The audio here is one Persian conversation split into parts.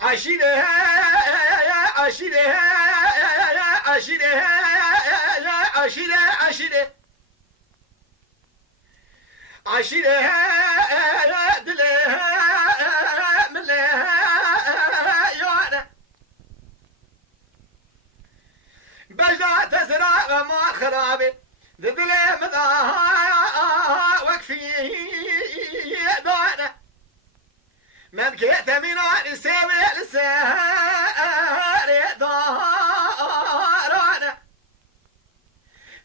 عشيره عشيره عشيره عشيره عشيره عشيره دلها ملها يوانا بجدا تزرع ما خرابي دلها مضاها وكفي دوانا من كيت من السماء للسهر دارانا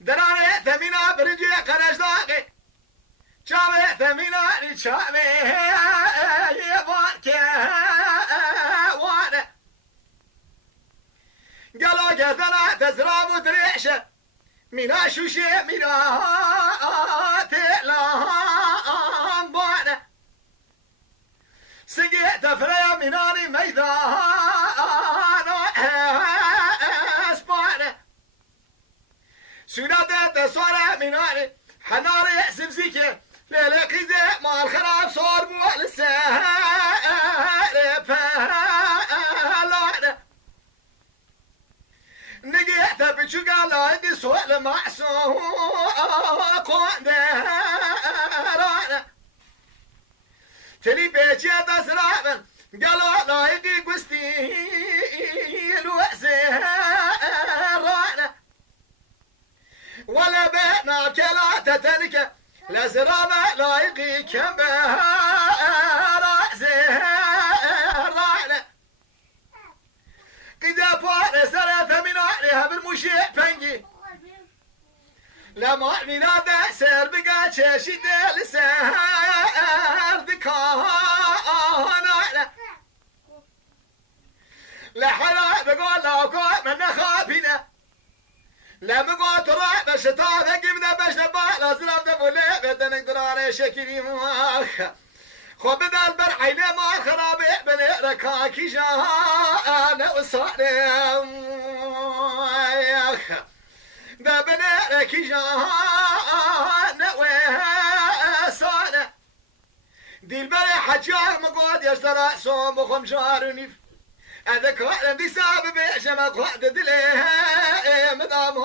دراني ثمينا برجي قرش داقي شابي ثمينا شابي يبارك وانا قالوا كثنا تزراب وتريشه منا شوشي منا تلام بانا سقيت فريا مناني ميدان اسبانا سنادة صار مناني حناري سمسيكي ليلك زي ما الخراب صار مو للسهر فلانا نجيت بشقا لاقي سؤال معسوق وانا تلي بيتي تسرابن قالوا لاقي قستيل وزهرانا ولا بينا كلا تتنك لزرابة لاقي كبهر زهرانا قد فار سرث من عليها بالمشي فنجي لما من هذا سير بقى شاشي ديل سهر ذكانا لحلا بقول لوكو من خابنا لما قلت راح بشتاء ثقبنا بشتبه لازلام دفولي بدنك دراني شكري مواخ خو بدل برحي لما خرابي بني ركاكي جانا وصالم دا بني ركي جانا وصالم دي البري حجار مقود يشترى صوم وخم شارني هذا كوالم دي سابب شما قواد دليه مدام